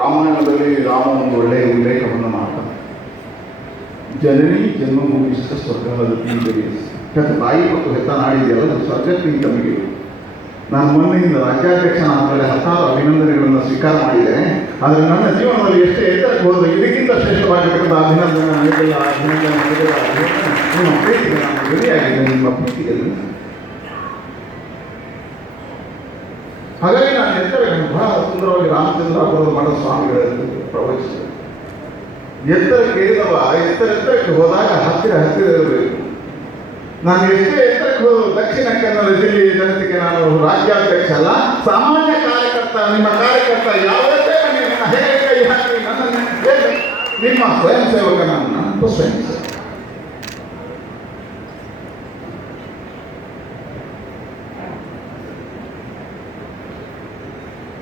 ರಾಮಾಯಣದಲ್ಲಿ ರಾಮ ಒಂದು ಒಳ್ಳೆಯ ಉಲ್ಲೇಖವನ್ನು ಮಾಡ್ತಾನೆ. ಜನನಿ ಜನ್ಮಭೂಮಿಷ್ಠ ಸ್ವರ್ಗದ ಹೆತ್ತ ತಾಯಿ ಮತ್ತು ಹೆತ್ತ ನಾಡಿದೆಯಲ್ಲ ಅದು ಸ್ವರ್ಗಕ್ಕಿಂತ ಮಿಗಿಲು. ನಾನು ಮೊನ್ನೆಯಿಂದ ರಾಜ್ಯಾಧ್ಯಕ್ಷನ ಮೇಲೆ 16 ಅಭಿನಂದನೆಗಳನ್ನು ಸ್ವೀಕಾರ ಮಾಡಿದೆ. ಆದರೆ ನನ್ನ ಜೀವನದಲ್ಲಿ ಎಷ್ಟೇ ಎತ್ತರಕ್ಕೆ ಹೋದರೆ ಇದಕ್ಕಿಂತ ಶ್ರೇಷ್ಠವಾಗಿರ್ತಕ್ಕಂಥ ಅಭಿನಂದನೆ ನನಗೆಲ್ಲ ನಿಮ್ಮ ಪ್ರೀತಿಗೆ ನಾನು ಗುರಿಯಾಗಿದೆ, ನಿಮ್ಮ ಪ್ರೀತಿಗೆ. ಹಾಗಾಗಿ ನಾನು ಎತ್ತರಕ್ಕೆ ಬಹಳ ಸುಂದರವಾಗಿ ರಾಮಚಂದ್ರಾಪುರದ ಮಠ ಸ್ವಾಮಿಗಳಲ್ಲಿ ಪ್ರವಚಿಸಿದೆ. ಎತ್ತರಕ್ಕೆ ಏರಿದವ ಎತ್ತರಕ್ಕೆ ಹೋದಾಗ ಹತ್ತಿರ ಇರಬೇಕು. ನಾನು ಎಷ್ಟೇ ಎತ್ತರಕ್ಕೆ ಹೋದ ದಕ್ಷಿಣ ಕನ್ನಡ ಜಿಲ್ಲೆಯ ಜನತೆಗೆ ನಾನು ರಾಜ್ಯಾಧ್ಯಕ್ಷ ಅಲ್ಲ, ಸಾಮಾನ್ಯ ಕಾರ್ಯಕರ್ತ. ನಿಮ್ಮ ಕಾರ್ಯಕರ್ತ ಯಾವುದೇ ಹೇಗೆ ಕೈ ಹಾಕಿ ನನ್ನನ್ನು ನಿಮ್ಮ ಸ್ವಯಂ ಸೇವಕ, ನಾನು ಸ್ವಯಂ ಸೇವಕ.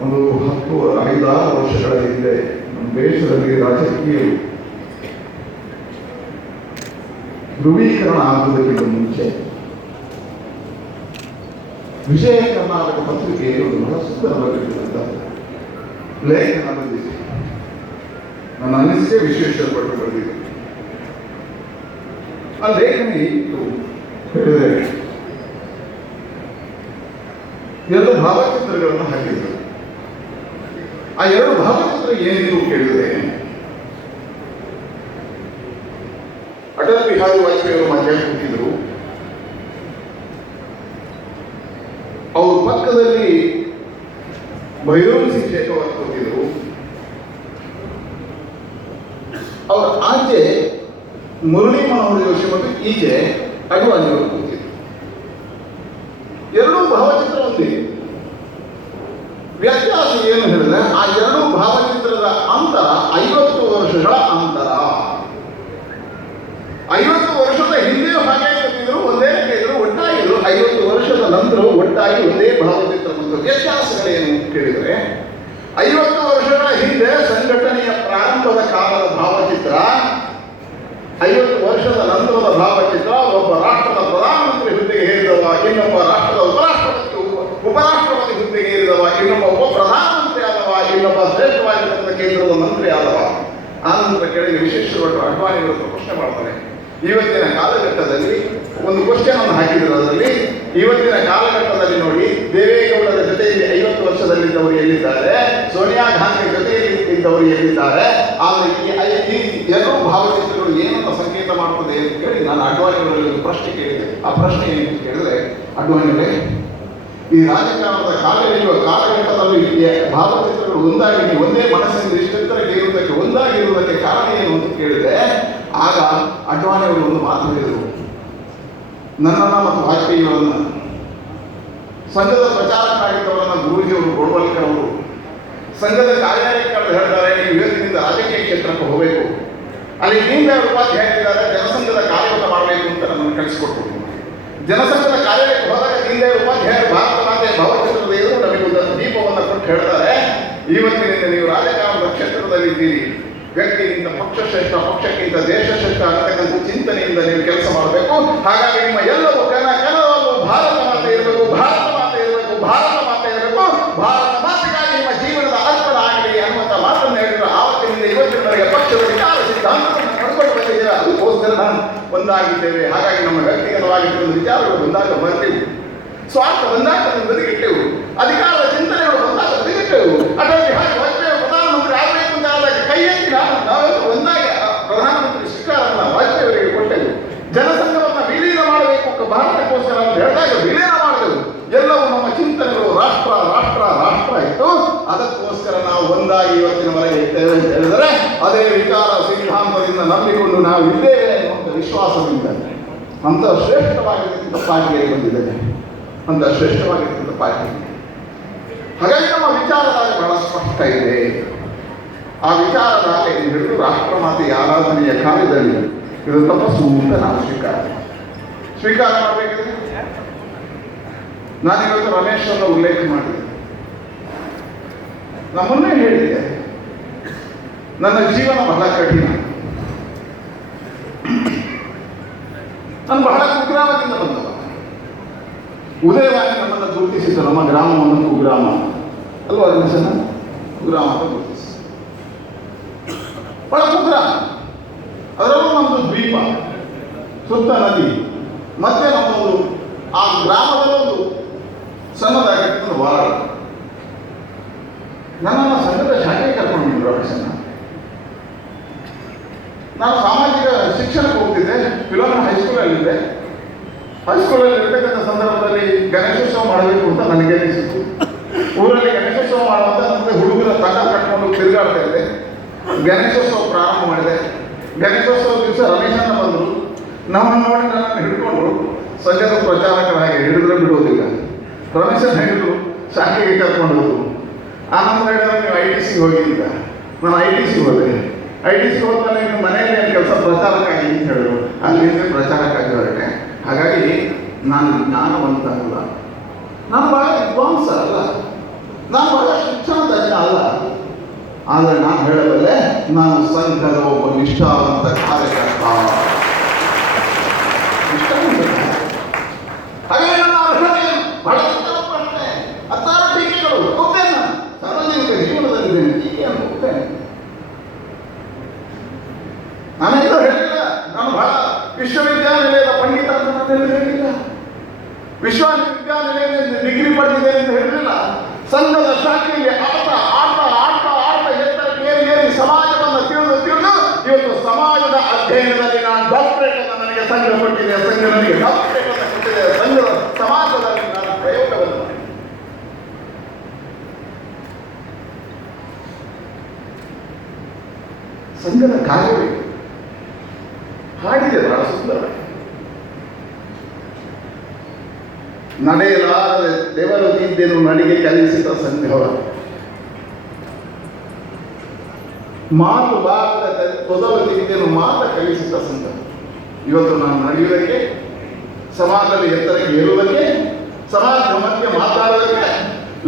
ಒಂದು 5-6 ವರ್ಷಗಳ ಹಿಂದೆ ನಮ್ಮ ದೇಶದಲ್ಲಿ ರಾಜಕೀಯ ಧ್ರುವೀಕರಣ ಆಗುವುದಕ್ಕಿಂತ ಮುಂಚೆ ವಿಜಯ ಕರ್ನಾಟಕ ಪತ್ರಿಕೆಯಲ್ಲಿ ಒಂದು ಬಹಳ ಸುಂದರವಾಗಿರ್ತಕ್ಕಂಥ ಲೇಖನ ಬಂದಿದೆ. ನನ್ನ ಅನಿಸಿಕೆ ವಿಶ್ವೇಶ್ವರಪಟ್ಟು ಬರೆದಿದೆ. ಆ ಲೇಖನ ಇತ್ತು ಹೇಳಿದರೆ 2 ಭಾವಚಿತ್ರಗಳನ್ನು ಹಾಕಿದ್ರು. ಆ 2 ಭಾವಚಿತ್ರ ಏನಿತ್ತು ಕೇಳಿದರೆ, ಅಟಲ್ ಬಿಹಾರಿ ವಾಜಪೇಯಿ ಅವರು ಮಧ್ಯ ಕೂತಿದ್ರು. ಅವ್ರ ಪಕ್ಕದಲ್ಲಿ ಭೈರವ್ ಸಿಂಗ್ ಶೇಖಾವತ್ ಕೂತಿದ್ರು. ಅವ್ರ ಆಚೆ ಮುರಳಿ ಮನೋಹರ್ ಜೋಶಿ ಮತ್ತು ಈಚೆ ಅಡ್ವಾಣಿ ಅವರು ಕೂತಿದ್ರು. 2 ಭಾವಚಿತ್ರ ಒಂದೇ. ವ್ಯತ್ಯಾಸ ಏನು ಹೇಳಿದ್ರೆ, ಆ 2 ಭಾವಚಿತ್ರದ ಅಂತರ 50 ವರ್ಷಗಳ ಅಂತರ. 50 ವರ್ಷದ ಹಿಂದೆ ಹಾಗೆ ಕೂತಿದ್ರು, ಒಂದೇ ಇದ್ರು, ಒಟ್ಟಾಗಿದ್ರು. 50 ವರ್ಷದ ನಂತರ ಒಟ್ಟಾಗಿ ಒಂದೇ ಭಾವಚಿತ್ರ ಬಂತು. ವ್ಯತ್ಯಾಸಗಳೇನು ಕೇಳಿದರೆ, 50 ವರ್ಷಗಳ ಹಿಂದೆ ಸಂಘಟನೆಯ ಪ್ರಾರಂಭದ ಕಾಲದ ಭಾವಚಿತ್ರ, 50 ವರ್ಷದ ನಂತರದ ಭಾವಚಿತ್ರ. ಒಬ್ಬ ರಾಷ್ಟ್ರದ ಪ್ರಧಾನಮಂತ್ರಿ ಹುದ್ದೆಗೆ ಏರಿದವ, ಇನ್ನೊಬ್ಬ ರಾಷ್ಟ್ರದ ಉಪರಾಷ್ಟ್ರಪತಿ ಹುದ್ದೆಗೆ ಏರಿದವ, ಇನ್ನೊಬ್ಬ ಉಪ ಪ್ರಧಾನಮಂತ್ರಿ ಆದವ, ಇನ್ನೊಬ್ಬ ಶ್ರೇಷ್ಠವಾಗಿರ್ತಕ್ಕಂಥ ಕೇಂದ್ರದ ಮಂತ್ರಿ ಆದವ. ಆನಂತರ ಕೆಳಗೆ ವಿಶ್ವೇಶ್ವರಪಟ್ಟು ಅಡ್ವಾಣಿಗಳನ್ನು ಪ್ರಶ್ನೆ ಮಾಡ್ತಾರೆ. ಇವತ್ತಿನ ಕಾಲಘಟ್ಟದಲ್ಲಿ ಒಂದು ಕ್ವಶನ್ ಅನ್ನು ಹಾಕಿದ್ರು. ಅದರಲ್ಲಿ ಇವತ್ತಿನ ಕಾಲಘಟ್ಟದಲ್ಲಿ ನೋಡಿ, ದೇವೇಗೌಡರ ಜೊತೆಯಲ್ಲಿ 50 ವರ್ಷದಲ್ಲಿದ್ದವರು ಎಲ್ಲಿದ್ದಾರೆ, ಸೋನಿಯಾ ಗಾಂಧಿ ಜೊತೆಯಲ್ಲಿ ಇದ್ದವರು ಎಲ್ಲಿದ್ದಾರೆ, ಆದರೆ ಈ 2 ಭಾವಚಿತ್ರಗಳು ಏನನ್ನು ಸಂಕೇತ ಮಾಡ್ತದೆ ಅಂತ ಕೇಳಿ ನಾನು ಅಡ್ವಾಣಿಗಳಲ್ಲಿ ಒಂದು ಪ್ರಶ್ನೆ ಕೇಳಿದೆ. ಆ ಪ್ರಶ್ನೆ ಏನು ಕೇಳಿದ್ರೆ, ಅಡ್ವಾಣಿಗಳೇ, ಈ ರಾಜಕಾರಣದ ಕಾಲೆಳೆಯುವ ಕಾಲಘಟ್ಟದಲ್ಲಿ ಭಾವಚಿತ್ರಗಳು ಒಂದಾಗಿ ಒಂದೇ ಮನಸ್ಸಿನಿಂದ ಇಷ್ಟೆತ್ತರಕ್ಕೆ ಇರುವುದಕ್ಕೆ ಒಂದಾಗಿರುವುದಕ್ಕೆ ಕಾರಣ ಏನು ಅಂತ ಕೇಳಿದೆ. ಆಗ ಅಡ್ವಾಣಿಯವರು ಒಂದು ಮಾತು ಹೇಳಿದರು. ನನ್ನನ್ನು ಮತ್ತು ವಾಜಪೇಯಿಯವರನ್ನು ಸಂಘದ ಪ್ರಚಾರಕ್ಕಾಗಿದ್ದವರನ್ನು ಗುರೂಜಿಯವರು, ಗೋಳ್ವಲ್ಕರ್ ಅವರು ಸಂಘದ ಕಾರ್ಯಾಲಯಕ್ಕೆ ಹೇಳ್ತಾರೆ, ನೀವು ಇವತ್ತಿನಿಂದ ರಾಜಕೀಯ ಕ್ಷೇತ್ರಕ್ಕೆ ಹೋಗಬೇಕು, ಅಲ್ಲಿ ದೀನದಯಾಳ್ ಉಪಾಧ್ಯಾಯ ಹೇಳಿದ್ದಾರೆ ಜನಸಂಘದ ಕಾರ್ಯವನ್ನು ಮಾಡಬೇಕು ಅಂತ ನಮ್ಮನ್ನು ಕಳಿಸಿಕೊಟ್ಟು. ಜನಸಂಘದ ಕಾರ್ಯಾಲಯಕ್ಕೆ ಹೋದಾಗ ದೀನದಯಾಳ್ ಉಪಾಧ್ಯಾಯರು ಭಾರತ ಮಾತೆಯ ಭಾವಚಿತ್ರದ ಎದುರು ನಮಗೊಂದು ದೀಪವನ್ನು ಕೊಟ್ಟು ಹೇಳ್ತಾರೆ, ಇವತ್ತಿನಿಂದ ನೀವು ರಾಜಕಾರಣದ ಕ್ಷೇತ್ರದಲ್ಲಿದ್ದೀರಿ, ವ್ಯಕ್ತಿಗಿಂತ ಪಕ್ಷ ಶ್ರೇಷ್ಠ, ಪಕ್ಷಕ್ಕಿಂತ ದೇಶ ಶ್ರೇಷ್ಠ ಅನ್ನತಕ್ಕಂಥ ಚಿಂತನೆಯಿಂದ ನೀವು ಕೆಲಸ ಮಾಡಬೇಕು. ಹಾಗಾಗಿ ನಿಮ್ಮ ಎಲ್ಲವೂ ಕನವಲ್ಲೂ ಭಾರತ ಮಾತೆ ಇರಬೇಕು, ಭಾರತ ಮಾತೆ ಇರಬೇಕು, ಭಾರತ ಮಾತೆ ಇರಬೇಕು, ಭಾರತ ಮಾತೆಗಾಗಿ ನಿಮ್ಮ ಜೀವನದ ಅರ್ಪಣ ಆಗಲಿ ಅನ್ನುವಂಥ ಮಾತನ್ನು ಹೇಳಿದ್ರು. ಆವತ್ತಿನಿಂದ ಇವತ್ತಿನವರೆಗೆ ಪಕ್ಷದ ವಿಚಾರ ಸಿದ್ಧಾಂತವನ್ನು ಕಳ್ಕೊಂಡು ಬಂದಿದ್ದೀರಾ, ಅದಕ್ಕೋಸ್ಕರ ನಾನು ಒಂದಾಗಿದ್ದೇವೆ. ಹಾಗಾಗಿ ನಮ್ಮ ವ್ಯಕ್ತಿಗತವಾಗಿರುವ ವಿಚಾರಗಳು ಬಂದಾಗ ಬರ್ತೀವಿ, ಸ್ವಾರ್ಥ ಬಂದಾಗ ಅದನ್ನು ಬದಿಗಿಟ್ಟೆವು, ಅಧಿಕಾರದ ಚಿಂತನೆಗಳು ಬಂದಾಗ ಬದಿಗಿಟ್ಟೆವು. ಅಟಲ್ ಬಿಹಾರಿ ವಾಜಪೇಯಿ ಪ್ರಧಾನಮಂತ್ರಿ ಆಗಬೇಕು ಅಂತ ಆದಾಗ ಕೈ ಎತ್ತಿ ನಾವೆಲ್ಲ ಒಂದಾಗಿ ಪ್ರಧಾನಮಂತ್ರಿ ಶಿಖರವನ್ನು ವಾಜಪೇಯಿ ಅವರಿಗೆ ಕೊಟ್ಟೆವು. ಜನಸಂಘವನ್ನು ವಿಲೀನ ಮಾಡಬೇಕು ಭಾರತಕ್ಕೋಸ್ಕರ ಅಂತ ಹೇಳಿದಾಗ ವಿಲೀನ ಮಾಡಿದೆವು. ಎಲ್ಲವೂ ನಮ್ಮ ಚಿಂತನೆಗಳು ರಾಷ್ಟ್ರ ರಾಷ್ಟ್ರ ರಾಷ್ಟ್ರ ಇತ್ತು. ಅದಕ್ಕೋಸ್ಕರ ನಾವು ಒಂದಾಗಿ ಇವತ್ತಿನವರೆಗೆ ಇದ್ದೇವೆ ಅಂತ ಹೇಳಿದರೆ ಅದೇ ವಿಚಾರ ಸಿದ್ಧಾಂತದಿಂದ ನಂಬಿಕೊಂಡು ನಾವು ಇದ್ದೇವೆ ಅನ್ನುವಂಥ ವಿಶ್ವಾಸದಿಂದ ಅಂತ ಶ್ರೇಷ್ಠವಾಗಿರ್ತಕ್ಕಂಥ ಪಾರ್ಟಿಗೆ ಬಂದಿದ್ದೇನೆ, ಅಂತ ಶ್ರೇಷ್ಠವಾಗಿರ್ತಕ್ಕಂಥ ಪಾರ್ಟಿ. ಹಾಗಾಗಿ ನಮ್ಮ ವಿಚಾರಧಾರೆ ಬಹಳ ಸ್ಪಷ್ಟ ಇದೆ. ಆ ವಿಚಾರಧಾರೆ ಹಿಡಿದು ರಾಷ್ಟ್ರಮಾತೆಯ ಆರಾಧನೆಯ ಕಾರ್ಯದಲ್ಲಿ ಇದು ತಪಸ್ಸು ಅಂತ ನಾವು ಸ್ವೀಕಾರ ಮಾಡಬೇಕಿದೆ. ನಾನಿವತ್ತು ರಮೇಶ್ ಅವರ ಉಲ್ಲೇಖ ಮಾಡಿದೆ. ನಮ್ಮನ್ನೇ ಹೇಳಿದೆ, ನನ್ನ ಜೀವನ ಬಹಳ ಕಠಿಣ. ನಾನು ಬಹಳ ಕುಗ್ರಾಮದಿಂದ ಬಂದವ. ಉದಯವಾಗಿ ನಮ್ಮನ್ನು ಗುರುತಿಸಿದ್ದು ನಮ್ಮ ಗ್ರಾಮವನ್ನು ಕುಗ್ರಾಮ ಅಲ್ವಾ ರಮೇಶನ? ಕುಗ್ರಾಮ ಅಂತ ಗುರುತಿಸಿ. ಒಳ ಕುಗ್ರಾಮ, ಅದರಲ್ಲೂ ನಮ್ಮದು ದ್ವೀಪ, ಸುತ್ತ ನದಿ, ಮತ್ತೆ ನಮ್ಮದು ಆ ಗ್ರಾಮದಲ್ಲೊಂದು ಸಣ್ಣದಾಗಿರ್ತದೆ ವಾರ. ನನ್ನನ್ನು ಸಂಘದ ಶಾಖೆಗೆ ಕರ್ಕೊಂಡು ಪ್ರೊಫೆಷನ್. ನಾನು ಸಾಮಾಜಿಕ ಶಿಕ್ಷಣಕ್ಕೆ ಹೋಗ್ತಿದ್ದೆ, ಫಿಲೋಮಿನಾ ಹೈಸ್ಕೂಲಲ್ಲಿದ್ದೆ. ಹೈಸ್ಕೂಲಲ್ಲಿ ಇರ್ತಕ್ಕಂಥ ಸಂದರ್ಭದಲ್ಲಿ ಗಣೇಶೋತ್ಸವ ಮಾಡಬೇಕು ಅಂತ ನನಗೆ ಅನಿಸಿತು. ಊರಲ್ಲಿ ಗಣೇಶೋತ್ಸವ ಮಾಡುವಂತ ನಮಗೆ ಹುಡುಗರ ತಂಡ ಕಟ್ಕೊಂಡು ತಿರುಗಾಡ್ತಾ ಇದ್ದೆ. ಗಣೇಶೋತ್ಸವ ಪ್ರಾರಂಭ ಮಾಡಿದೆ. ಗಣೇಶೋತ್ಸವ ದಿವಸ ರಮೇಶನ್ನ ಬಂದರು. ನಮ್ಮನ್ನು ನೋಡಿ ನನ್ನನ್ನು ಹಿಡ್ಕೊಂಡ್ರು. ಸಂಘದ ಪ್ರಚಾರಕರ ಹಾಗೆ ಹಿಡಿದ್ರೆ ಬಿಡುವುದಿಲ್ಲ. ರಮೇಶನ್ ಹಿಡಿದ್ರು, ಶಾಖೆಗೆ ಕರ್ಕೊಂಡು ಹೋದ್ರು. ಆನಂತರ ಹೇಳಿದ್ರೆ ನೀವು ITC ಹೋಗಿದ್ದ. ನಾನು ITC ಹೋದೆ. ITC ಹೋದ್ಮೇಲೆ ಇನ್ನು ಮನೆಯಲ್ಲಿ ಕೆಲಸ ಪ್ರಚಾರಕ್ಕಾಗಿ ಅಂತ ಹೇಳಿದ್ರು. ಅಲ್ಲಿಂದ ಪ್ರಚಾರಕ್ಕಾಗಿ ಹೊರಟೆ. ಹಾಗಾಗಿ ನಾನು ಜ್ಞಾನವಂತ ಅಲ್ಲ, ನಾನು ಬಹಳ ವಿದ್ವಾಂಸ ಅಲ್ಲ, ನಾನು ಬಹಳ ಶಿಕ್ಷಣ ತಜ್ಞ ಅಲ್ಲ. ಆದರೆ ನಾನು ಹೇಳಬಲ್ಲೆ, ನಾನು ಸಂಘದ ಒಬ್ಬ ನಿಷ್ಠಾವಂತ ಕಾರ್ಯಕರ್ತ. ಹಾಗೆ ನನ್ನ ಅರ್ಹತೆ ಬಹಳ ಪ್ರಶ್ನೆ, ಹತ್ತಾರು ಟೀಕೆಗಳು ಹೋಗ್ತೇನೆ. ನಾನು ಸಾರ್ವಜನಿಕ ಜೀವನದಲ್ಲಿದ್ದೇನೆ, ಟೀಕೆಯನ್ನು ಹೋಗ್ತೇನೆ. ನಾನೆಲ್ಲೂ ಹೇಳಿಲ್ಲ ನಾನು ಬಹಳ ವಿಶ್ವವಿದ್ಯಾನಿಲಯದ ಪಂಡಿತ ಅಂತ ನಾನು ಹೇಳಿಲ್ಲ. ವಿಶ್ವವಿದ್ಯಾನಿಲಯದಿಂದ ಡಿಗ್ರಿ ಪಡೆದಿದೆ ಅಂತ ಹೇಳಿಲ್ಲ. ಸಂಘದ ಶಾಖೆಯಲ್ಲಿ ಆಡ್ತಾ ಆಡ್ತಾ ಆಡ್ತಾ ಆಡ್ತಾ ಎತ್ತರಕ್ಕೆ ಏರಿ ಸಮಾಜವನ್ನು ತಿಳಿದು ಇವತ್ತು ಸಮಾಜದ ಅಧ್ಯಯನದಲ್ಲಿ ನಾನು ಡಾಕ್ಟರೇಟ್ ಅನ್ನು ನನಗೆ ಸಂಘ ಕೊಟ್ಟಿದೆ. ಸಂಘ ನನಗೆ ಡಾಕ್ಟರೇಟ್ ಅನ್ನು ಕೊಟ್ಟಿದೆ. ಸಂಘದ ಸಮಾಜದಲ್ಲಿ ನಾನು ಪ್ರಯೋಗವನ್ನು ಮಾಡಿದೆ. ಸಂಘದ ಕಾರ್ಯವೇ ಹಾಡಿದೆ ಬಹಳ ಸುಂದರವಾಗಿ. ನಡೆಯಲಾರದ ದೇವರದಿದ್ದೇನು ನಡಿಗೆ ಕಲಿಸಿದ ಸಂಘವ, ಮಾತು ಬಾರದ ತೊದಲದಿದ್ದೇನು ಮಾತ ಕಲಿಸಿದ ಸಂಘ. ಇವತ್ತು ನಾನು ನಡೆಯುವುದಕ್ಕೆ, ಸಮಾಜದಲ್ಲಿ ಎತ್ತರಕ್ಕೆ ಏರುವುದಕ್ಕೆ, ಸಮಾಜದ ಮಧ್ಯೆ ಮಾತಾಡುವುದಕ್ಕೆ,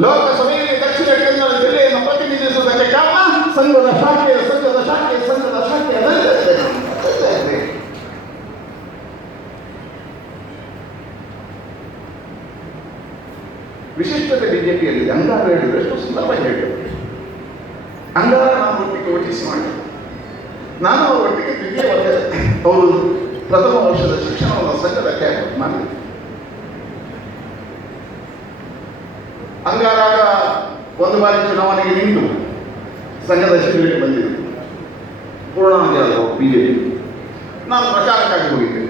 ಲೋಕಸಭೆಯಲ್ಲಿ ದಕ್ಷಿಣ ಕನ್ನಡ ಜಿಲ್ಲೆಯನ್ನು ಪ್ರತಿನಿಧಿಸುವುದಕ್ಕೆ ಕಾರಣ ಸಂಘದ ಶಾಖೆ ಸಂಘದ ಶಾಖೆ ಸಂಘದ ಶಾಖೆ. ವಿಶಿಷ್ಟತೆ ಬಿಜೆಪಿಯಲ್ಲಿ ಅಂಗಾರ ಹೇಳಿದ್ರು ಎಷ್ಟು ಸುಂದರವಾಗಿ ಹೇಳಿದರು. ಅಂಗಾರ ನಾನು ಒಟ್ಟಿಗೆ ಯೋಚಿಸಿ ಮಾಡಿದೆ. ನಾನು ಅವರ ಒಟ್ಟಿಗೆ ದ್ವಿತೀಯ ವರ್ಗ, ಅವರು ಪ್ರಥಮ ವರ್ಷದ ಶಿಕ್ಷಣವನ್ನು ಸಂಘದ ಕ್ಯಾಬಿನೆಟ್ ಮಾಡಿದೆ. ಅಂಗಾರಾಗ ಒಂದು ಬಾರಿ ಚುನಾವಣೆಗೆ ನಿಂತು ಸಂಘದ ಶಿಬಿರಕ್ಕೆ ಬಂದಿದ್ದರು. ಪೂರ್ಣಾವಧಿ ಆದರು ಬಿಜೆಪಿ. ನಾನು ಪ್ರಚಾರಕ್ಕಾಗಿ ಹೋಗಿದ್ದೆ.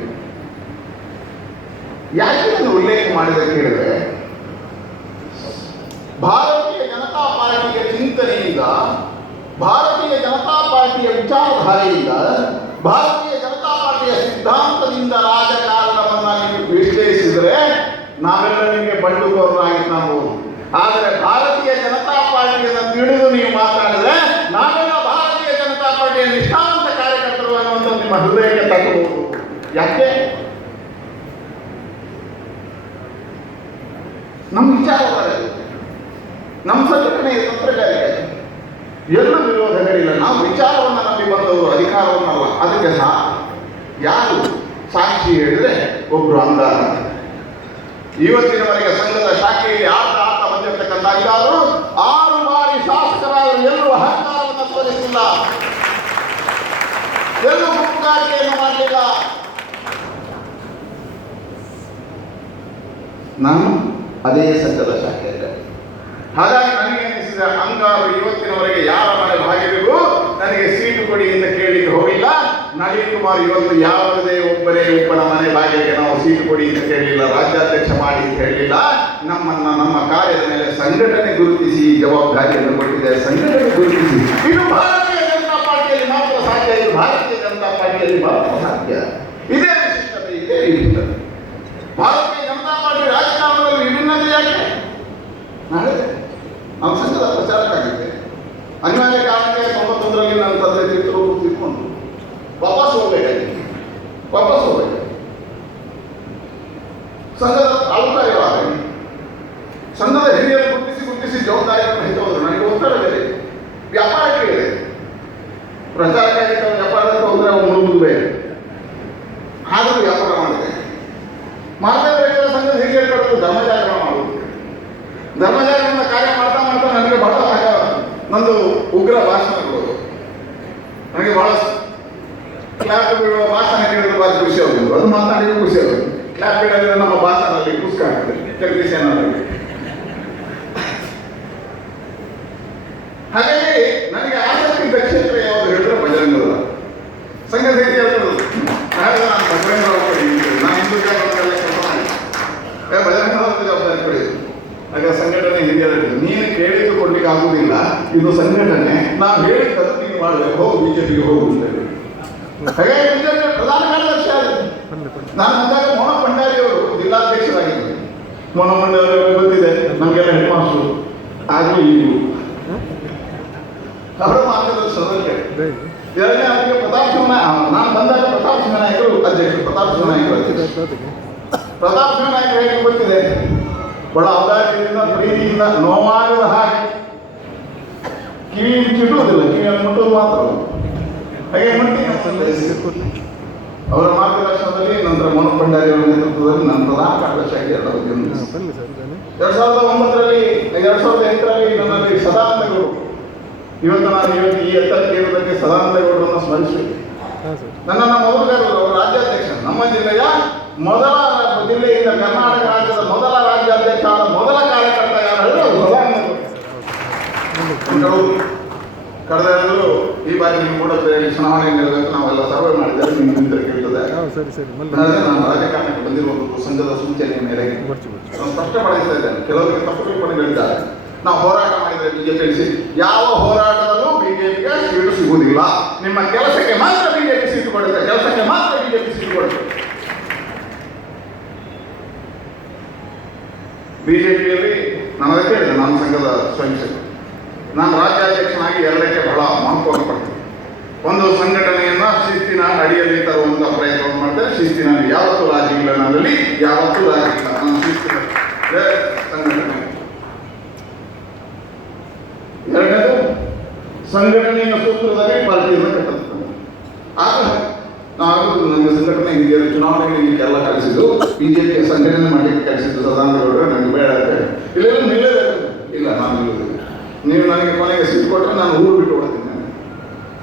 ಯಾಕೆ ನಾನು ಉಲ್ಲೇಖ ಮಾಡಿದ ಕೇಳಿದ್ರೆ, ಭಾರತೀಯ ಜನತಾ ಪಾರ್ಟಿಯ ಚಿಂತನೆಯಿಂದ, ಭಾರತೀಯ ಜನತಾ ಪಾರ್ಟಿಯ ವಿಚಾರಧಾರೆಯಿಂದ, ಭಾರತೀಯ ಜನತಾ ಪಾರ್ಟಿಯ ಸಿದ್ಧಾಂತದಿಂದ ರಾಜಕಾರಣವನ್ನು ನೀವು ವಿಶ್ಲೇಷಿಸಿದರೆ ನಾವೆಲ್ಲ ನಿಮಗೆ ಬಂಡುಕೋರರಾಗಿ ಕಾಣಬಹುದು. ಆದರೆ ಭಾರತೀಯ ಜನತಾ ಪಾರ್ಟಿಯನ್ನು ತಿಳಿದು ನೀವು ಮಾತಾಡಿದ್ರೆ ನಾವೆಲ್ಲ ಭಾರತೀಯ ಜನತಾ ಪಾರ್ಟಿಯ ನಿಷ್ಠಾವಂತ ಕಾರ್ಯಕರ್ತರು ಅನ್ನುವಂಥ ನಿಮ್ಮ ಹೃದಯಕ್ಕೆ ತಕ್ಕಬಹುದು. ಯಾಕೆ? ನಮ್ಮ ವಿಚಾರಧಾರೆ, ನಮ್ಮ ಸಂಘಟನೆಯ ತಂತ್ರಗಾರಿಕೆ, ಎಲ್ಲೂ ವಿರೋಧಗಳಿಲ್ಲ. ನಾವು ವಿಚಾರವನ್ನು ನಂಬಿ ಬಂದವರು, ಅಧಿಕಾರವನ್ನಲ್ಲ. ಅದಕ್ಕೆ ಯಾರು ಸಾಕ್ಷಿ ಹೇಳಿದ್ರೆ ಒಬ್ರು ಅಂಗಾರ. ಇವತ್ತಿನವರೆಗೆ ಸಂಘದ ಶಾಖೆಯಲ್ಲಿ ಆಟ ಆಟ ಬಂದಿರತಕ್ಕಂಥ ಅಂಗಾರರು 6 ಬಾರಿ ಶಾಸಕರಾದರು. ಎಲ್ಲೂ ಅಹಂಕಾರವನ್ನು ತೋರಿಸಿಲ್ಲ, ಎಲ್ಲೂ ಗುಂಪುಗಾರಿಕೆಯನ್ನು ಮಾಡಲಿಲ್ಲ. ನಾನು ಅದೇ ಸಂಘದ ಶಾಖೆಯಲ್ಲಿ. ಹಾಗಾಗಿ ನನಗೆ ಅನಿಸಿದ ಅಂಗಾರು ಇವತ್ತಿನವರೆಗೆ ಯಾರ ಮನೆ ಭಾಗಿಗೂ ನನಗೆ ಸೀಟು ಕೊಡಿ ಅಂತ ಕೇಳಲಿಕ್ಕೆ ಹೋಗಿಲ್ಲ. ನಳಿನ್ ಕುಮಾರ್ ಇವತ್ತು ಯಾವುದೇ ಒಬ್ಬನ ಮನೆ ಬಾಗಿಲಿಗೆ ನಾವು ಸೀಟು ಕೊಡಿ ಅಂತ ಕೇಳಲಿಲ್ಲ, ರಾಜ್ಯಾಧ್ಯಕ್ಷ ಮಾಡಿ ಅಂತ ಹೇಳಲಿಲ್ಲ. ನಮ್ಮ ಕಾರ್ಯದ ಮೇಲೆ ಸಂಘಟನೆ ಗುರುತಿಸಿ ಜವಾಬ್ದಾರಿಯನ್ನು ಕೊಟ್ಟಿದೆ. ಸಂಘಟನೆ ಗುರುತಿಸಿ ಇದು ಭಾರತೀಯ ಜನತಾ ಪಾರ್ಟಿಯಲ್ಲಿ ಮಾತ್ರ ಸಾಧ್ಯ. ಇದು ಭಾರತೀಯ ಜನತಾ ಪಾರ್ಟಿಯಲ್ಲಿ ಮಾತ್ರ ಸಾಧ್ಯ. ಇದೇ ವಿಶಿಷ್ಟತೆ, ಇದೇ ವಿಶಿಷ್ಟತೆ. ಭಾರತೀಯ ಜನತಾ ಪಾರ್ಟಿ ರಾಜಕಾರಣದಲ್ಲಿ ವಿಭಿನ್ನತೆ ಯಾಕೆ? ನಾಳೆ ನಮ್ಮ ಸಂಘದ ಪ್ರಚಾರಕ್ಕಾಗಿದ್ದೆ. ಅನಿವಾರ್ಯ ಕಾರಣಕ್ಕೆ 91ರಲ್ಲಿ ನನ್ನ ತಂದೆ ತಿಳ್ಕೊಂಡು ವಾಪಸ್ ಹೋಗ್ಬೇಕಾಗಿತ್ತು. ಸಂಘದ ಆಳ್ತಾ ಇರುವಾಗ ಸಂಘದ ಹಿರಿಯರು ಗುರುತಿಸಿ ಜವಾಬ್ದಾರಿಯನ್ನು ಹೆಚ್ಚೋದ್ರು. ನನಗೆ ಒತ್ತಡ ಬೇರೆ, ವ್ಯಾಪಾರ ಕೇಳಿದೆ. ಪ್ರಚಾರಕ್ಕಾಗಿ ವ್ಯಾಪಾರಕ್ಕೆ ಹೋದ್ರೆ ಅವ್ರು ಮುಳುಗುದು ಬೇರೆ. ಆದರೂ ವ್ಯಾಪಾರ ಮಾಡಿದೆ. ಮಾರ್ಗದರ್ಶನ ಸಂಘದ ಹಿರಿಯರು ಕರೆದು ಧರ್ಮಜಾಗರಣ ಮಾಡುವುದು. ಧರ್ಮಜಾಗರಣ ಕಾರ್ಯ ಮಾಡ್ತಾ ನನಗೆ ಬಹಳ ನಂದು ಉಗ್ರ ಭಾಷಣಗಳು ನನಗೆ ಬಹಳ ಕ್ಲಾಪ್ ಬಿಡುವ ಭಾಷಣ ಕೇಳಿದ್ರೆ ಭಾಳ ಖುಷಿ ಆಗುವುದು, ಅದು ಮಾತಾಡಿದ್ರೆ ಖುಷಿ ಆಗುವುದು. ಕ್ಲಾಪ್ ಬಿಡೋದ್ರೆ ನಮ್ಮ ಭಾಷಣದಲ್ಲಿ ಪುಸ್ತಕ ಆಗ್ತದೆ ಟೆಲಿವಿಷನ್. ಹಾಗಾಗಿ ನನಗೆ ಆಸಕ್ತಿ ಇದ್ದ ಕ್ಷೇತ್ರ ಯಾವುದು ಹೇಳಿದ್ರೆ ಬಜರಂಗದಳ ಸಂಘ ಸೇರಿ ಹೇಳ್ತದೆ. ನಾನು ಬಜರಂಗದಳ ನಾನು ಹಿಂದೂ ಜಾಗೃತಿಯೆಲ್ಲ ಕೆಲಸ ಮಾಡಿ ಬಜರಂಗದಳ ಜವಾಬ್ದಾರಿ ಪಡೆಯುದು. ಆಗ ಸಂಘಟನೆ ಹಿಂದೆ ನೀನು ಕೇಳಿದ್ದು ಕೊಡ್ಲಿಕ್ಕೆ ಆಗುವುದಿಲ್ಲ, ಇದು ಸಂಘಟನೆ, ನಾನು ಹೇಳಿದ್ದನ್ನು ನೀನು ಮಾಡಬೇಕು, ಹೋಗು ಬಿಜೆಪಿಗೆ ಹೋಗು ಅಂತ ಹೇಳಿ. ಹಾಗಾಗಿ ಬಿಜೆಪಿ ಪ್ರಧಾನ ಕಾರ್ಯದರ್ಶಿ ಆಗಿದೆ. ನಾನು ಅಂದಾಗ ಮೋನ ಭಂಡಾರಿಯವರು ಜಿಲ್ಲಾಧ್ಯಕ್ಷರಾಗಿದ್ದರು. ಮೋನ ಭಂಡಾರಿಯವರು ಗೊತ್ತಿದೆ ನಮಗೆಲ್ಲ ಹೆಡ್ ಮಾಸ್ಟರು ಆಗಲೂ ಈಗಲೂ ಅವರ ಮಾರ್ಗದರ್ಶನದಲ್ಲಿ. ಎರಡನೇ ಅವರಿಗೆ ಪ್ರತಾಪ್ ಶಿವನಾಯಕ, ನಾನು ಬಂದಾಗ ಪ್ರತಾಪ್ ಶಿವನಾಯಕರು ಅಧ್ಯಕ್ಷರು. ಪ್ರತಾಪ್ ಶಿವನಾಯಕರು ಹೇಗೆ ಗೊತ್ತಿದೆ, ಬಹಳ ಔದಾರ್ಯದಿಂದ ಪ್ರೀತಿಯಿಂದ ನೋವಾಗದ ಹಾಗೆ ಕಿವಿ ಚಿಡುವುದಿಲ್ಲ, ಕಿವಿಯನ್ನು ಮುಟ್ಟುವುದು ಮಾತ್ರ. ಹಾಗೆ ಮುಟ್ಟಿ ಅವರ ಮಾರ್ಗದರ್ಶನದಲ್ಲಿ ನಂತರ ಮೋನ ಭಂಡಾರಿಯವರ ನೇತೃತ್ವದಲ್ಲಿ ನನ್ನ ಪ್ರಧಾನ ಕಾರ್ಯದರ್ಶಿಯಾಗಿ 2008ರಲ್ಲಿ ನನ್ನಲ್ಲಿ ಸದಾನಂದಗೌಡರು, ಇವತ್ತು ನಾನು ಈ ಎತ್ತರಕ್ಕೆ ಇರುವುದಕ್ಕೆ ಸದಾನಂದಗೌಡರನ್ನು ಸ್ಮರಿಸಿ ನನ್ನನ್ನು ಮೊದಲು ಕರೆದರು. ಅವರು ರಾಜ್ಯಾಧ್ಯಕ್ಷ, ನಮ್ಮ ಜಿಲ್ಲೆಯ ಮೊದಲ ಜಿಲ್ಲೆಯಿಂದ ಕರ್ನಾಟಕ ರಾಜ್ಯದ ಮೊದಲ ರಾಜ್ಯಾಧ್ಯಕ್ಷ ಆದ ಮೊದಲ ಕಾರ್ಯಕರ್ತ ಯಾರು ಹೇಳಿದ್ರೆ ಅವರು ಸದಾನಂದಗೌಡರು. ಕಳೆದವರು ಈ ಬಾರಿ ನೀವು ಕೂಡ ಚುನಾವಣೆ ನಿಲ್ಲಬೇಕು, ನಾವೆಲ್ಲ ಸರ್ವೆ ಮಾಡಿದರೆ ನಿಮ್ಗೆ ಹಿಂದೆ ಕೇಳ್ತದೆ. ನಾನು ರಾಜಕಾರಣಕ್ಕೆ ಬಂದಿರುವುದು ಸಂಘದ ಸೂಚನೆಯ ಮೇರೆಗೆ ಸ್ಪಷ್ಟಪಡಿಸ್ತಾ ಇದ್ದೇನೆ. ಕೆಲವರಿಗೆ ತಪ್ಪು ತಿಳ್ಕೊಂಡಿದ್ದಾರೆ. ನಾವು ಹೋರಾಟ ಮಾಡಿದರೆ ಬಿಜೆಪಿ ಯಾವ ಹೋರಾಟದಲ್ಲೂ ಬಿಜೆಪಿಗೆ ಸೀಟು ಸಿಗುವುದಿಲ್ಲ. ನಿಮ್ಮ ಕೆಲಸಕ್ಕೆ ಮಾತ್ರ ಬಿಜೆಪಿ ಸೀಟು ಕೊಡುತ್ತೆ, ಕೆಲಸಕ್ಕೆ ಮಾತ್ರ ಬಿಜೆಪಿ ಸೀಟು ಕೊಡುತ್ತೆ. ಬಿಜೆಪಿಯಲ್ಲಿ ನಾನು ಅದಕ್ಕೆ ಹೇಳಿದೆ, ನಾನು ಸಂಘದ ಸ್ವಯಂ ಸೇವಕ, ನಾನು ರಾಜ್ಯಾಧ್ಯಕ್ಷನಾಗಿ ಎರಡಕ್ಕೆ ಬಹಳ ಮಹತ್ವವನ್ನು ಪಡ್ತೇನೆ. ಒಂದು ಸಂಘಟನೆಯನ್ನ ಶಿಸ್ತಿನ ಅಡಿಯಲ್ಲಿ ತರುವಂತಹ ಪ್ರಯತ್ನವನ್ನು ಮಾಡ್ತೇನೆ. ಶಿಸ್ತಿನಲ್ಲಿ ಯಾವತ್ತೂ ರಾಜಿ ಇಲ್ಲ, ನನ್ನಲ್ಲಿ ಯಾವತ್ತೂ ರಾಜಿ ಇಲ್ಲ. ನಾನು ಶಿಸ್ತಿನ ಸಂಘಟನೆ. ಎರಡನೇದು ಸಂಘಟನೆಯ ಸೂತ್ರದಲ್ಲಿ ಪಾರ್ಟಿಯನ್ನು ಕಟ್ಟುತ್ತದೆ. ಆಗ ನಾನು ನನ್ನ ಸಂಘಟನೆ ಹಿರಿಯರು ಚುನಾವಣೆಗೆ ಎಲ್ಲ ಕಳಿಸಿದ್ದು, ಬಿಜೆಪಿಯ ಸಂಘಟನೆ ಮಾಡಲಿಕ್ಕೆ ಕಳಿಸಿದ್ದು ಸದಾನಂದಗೌಡರು. ನನಗೆ ಬೇಡ ಅಂತ ಹೇಳಿ ಇಲ್ಲ ನಿಲ್ಲಬೇಕು. ಇಲ್ಲ, ನಾನು ನಿಲ್ಲುವುದಿಲ್ಲ. ನೀವು ನನಗೆ ಕೊನೆಗೆ ಸೀಟ್ ಕೊಟ್ಟರೆ ನಾನು ಊರು ಬಿಟ್ಟು ಹೋಗ್ತೀನಿ.